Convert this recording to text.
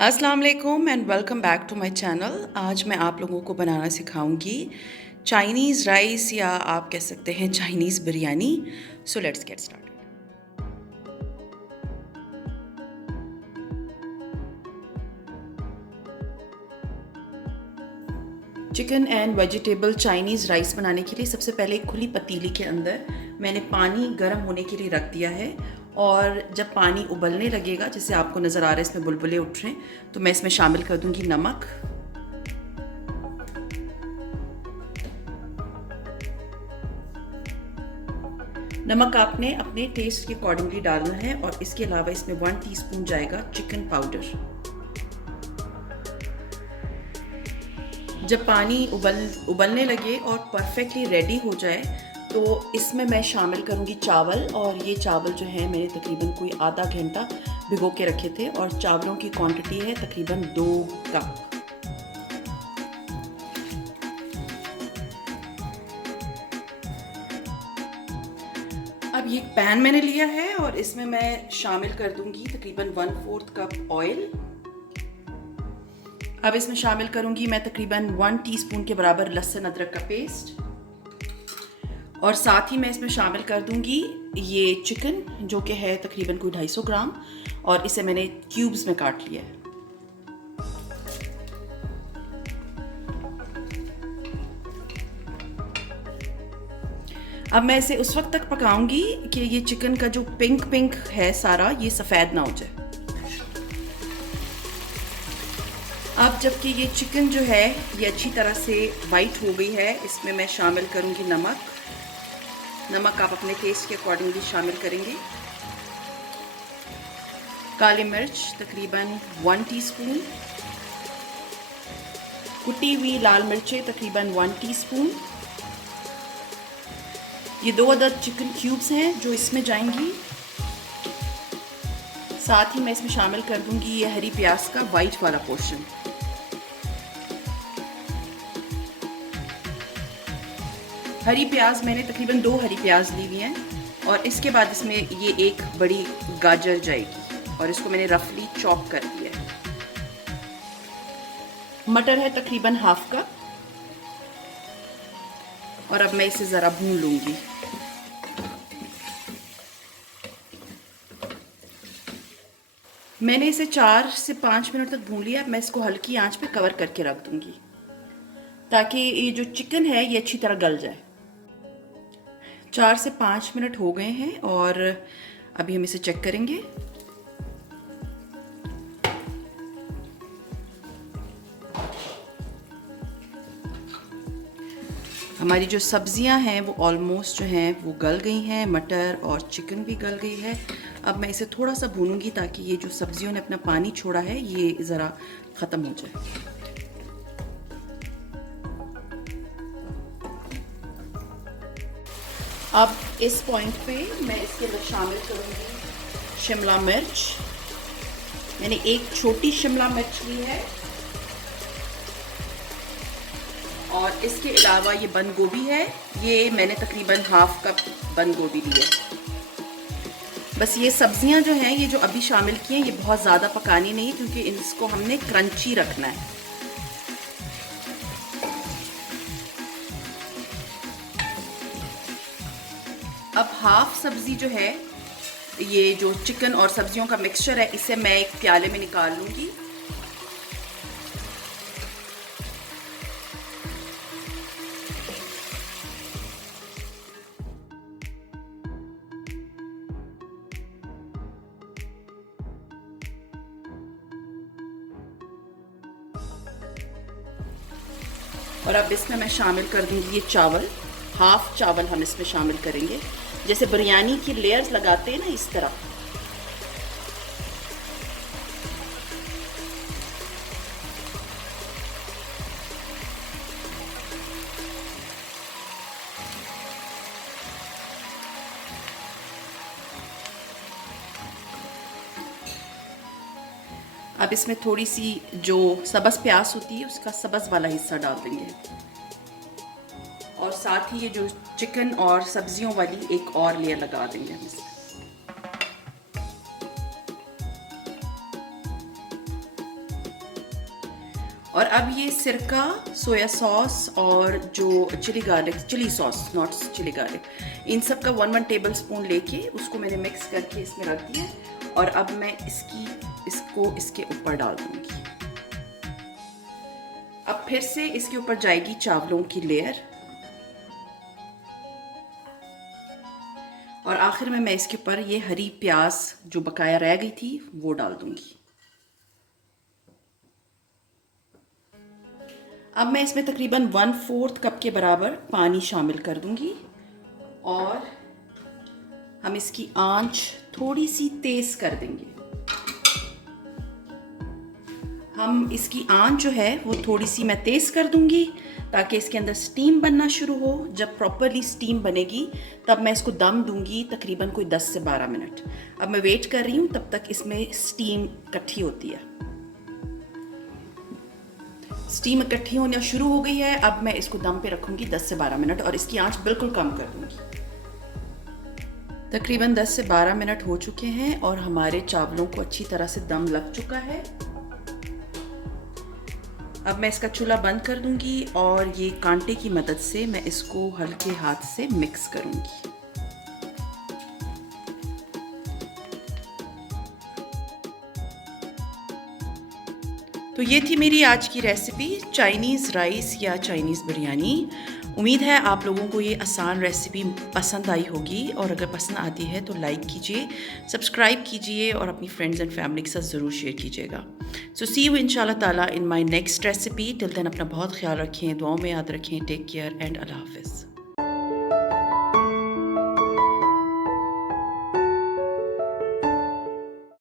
अस्सलाम वालेकुम and welcome back to my channel. आज मैं आप लोगों को बनाना सिखाऊंगी चाइनीज़ राइस या आप कह सकते हैं Chinese biryani. So let's get started. Chicken and vegetable Chinese rice बनाने के लिए सबसे पहले एक खुली पतीली के अंदर मैंने पानी गर्म होने के लिए रख दिया है। और जब पानी उबलने लगेगा, जैसे आपको नज़र आ रहा है इसमें बुलबुले उठ रहे हैं, तो मैं इसमें शामिल कर दूंगी नमक। नमक आपने अपने टेस्ट के अकॉर्डिंगली डालना है और इसके अलावा इसमें 1 टीस्पून जाएगा चिकन पाउडर। जब पानी उबलने लगे और परफेक्टली रेडी हो जाए तो इसमें मैं शामिल करूंगी चावल। और ये चावल जो है मैंने तकरीबन कोई आधा घंटा भिगो के रखे थे और चावलों की क्वांटिटी है तकरीबन 2 कप। अब ये पैन मैंने लिया है और इसमें मैं शामिल कर दूंगी तकरीबन 1/4 कप ऑयल। अब इसमें शामिल करूंगी मैं तकरीबन 1 टीस्पून के बराबर लहसुन अदरक का पेस्ट। और साथ ही मैं इसमें शामिल कर दूंगी ये चिकन, जो कि है तकरीबन कोई 250 ग्राम, और इसे मैंने क्यूब्स में काट लिया है। अब मैं इसे उस वक्त तक पकाऊंगी कि ये चिकन का जो पिंक पिंक है सारा, ये सफ़ेद ना हो जाए। अब जबकि ये चिकन जो है ये अच्छी तरह से वाइट हो गई है, इसमें मैं शामिल करूंगी नमक। नमक आप अपने टेस्ट के अकॉर्डिंगली शामिल करेंगे। काली मिर्च तकरीबन 1 टीस्पून, कुटी हुई लाल मिर्चें तकरीबन 1 टीस्पून। ये 2 अदद चिकन क्यूब्स हैं जो इसमें जाएंगी। साथ ही मैं इसमें शामिल कर दूंगी ये हरी प्याज का वाइट वाला पोर्शन। हरी प्याज मैंने तकरीबन 2 हरी प्याज ली हुई हैं और इसके बाद इसमें ये एक बड़ी गाजर जाएगी और इसको मैंने रफली चॉप कर दिया है। मटर है तकरीबन हाफ कप और अब मैं इसे ज़रा भून लूँगी। मैंने इसे 4 से 5 मिनट तक भून लिया। अब मैं इसको हल्की आंच पे कवर करके रख दूँगी ताकि ये जो चिकन है ये अच्छी तरह गल जाए। 4 से 5 मिनट हो गए हैं और अभी हम इसे चेक करेंगे। हमारी जो सब्जियां हैं वो ऑलमोस्ट जो हैं वो गल गई हैं, मटर और चिकन भी गल गई है। अब मैं इसे थोड़ा सा भूनूंगी ताकि ये जो सब्जियों ने अपना पानी छोड़ा है ये ज़रा ख़त्म हो जाए। अब इस पॉइंट पे मैं इसके अंदर शामिल करूँगी शिमला मिर्च। मैंने एक छोटी शिमला मिर्च ली है और इसके अलावा ये बंद गोभी है, ये मैंने तकरीबन हाफ कप बंद गोभी ली है। बस ये सब्जियां जो हैं ये जो अभी शामिल की हैं ये बहुत ज़्यादा पकानी नहीं क्योंकि इसको हमने क्रंची रखना है। अब हाफ सब्जी जो है, ये जो चिकन और सब्जियों का मिक्सचर है, इसे मैं एक प्याले में निकाल लूँगी। और अब इसमें मैं शामिल कर दूँगी ये चावल। हाफ चावल हम इसमें शामिल करेंगे, जैसे बिरयानी की लेयर्स लगाते हैं ना, इस तरह। अब इसमें थोड़ी सी जो सब्ज़ प्याज होती है उसका सब्ज़ वाला हिस्सा डाल देंगे और साथ ही ये जो चिकन और सब्जियों वाली एक और लेयर लगा देंगे हम इसमें। और अब ये सिरका, सोया सॉस और जो chilli sauce, not chilli garlic, इन सब का 1 टेबल स्पून लेके उसको मैंने मिक्स करके इसमें रख दिया। और अब मैं इसको इसके ऊपर डाल दूँगी। अब फिर से इसके ऊपर जाएगी चावलों की लेयर, और आखिर में मैं इसके ऊपर ये हरी प्याज जो बकाया रह गई थी वो डाल दूँगी। अब मैं इसमें तकरीबन 1/4 कप के बराबर पानी शामिल कर दूंगी, और हम इसकी आंच थोड़ी सी तेज़ कर देंगे। हम इसकी आंच जो है वो थोड़ी सी मैं तेज़ कर दूंगी ताकि इसके अंदर स्टीम बनना शुरू हो। जब प्रॉपरली स्टीम बनेगी तब मैं इसको दम दूंगी तकरीबन कोई 10 से 12 मिनट। अब मैं वेट कर रही हूँ तब तक इसमें स्टीम इकट्ठी होती है। स्टीम इकट्ठी होना शुरू हो गई है। अब मैं इसको दम पे रखूंगी 10 से 12 मिनट, और इसकी आंच बिल्कुल कम कर दूंगी। तकरीबन 10 से 12 मिनट हो चुके हैं और हमारे चावलों को अच्छी तरह से दम लग चुका है। अब मैं इसका चूल्हा बंद कर दूंगी और ये कांटे की मदद से मैं इसको हल्के हाथ से मिक्स करूंगी। तो ये थी मेरी आज की रेसिपी, चाइनीज़ राइस या चाइनीज़ बिरयानी। उम्मीद है आप लोगों को ये आसान रेसिपी पसंद आई होगी, और अगर पसंद आती है तो लाइक कीजिए, सब्सक्राइब कीजिए और अपनी फ्रेंड्स एंड फैमिली के साथ ज़रूर शेयर कीजिएगा। सो सी यू इंशाल्लाह ताला in my next recipe. Till then अपना बहुत ख्याल रखें, दुआओं में याद रखें। टेक केयर एंड अल्लाह हाफिज़।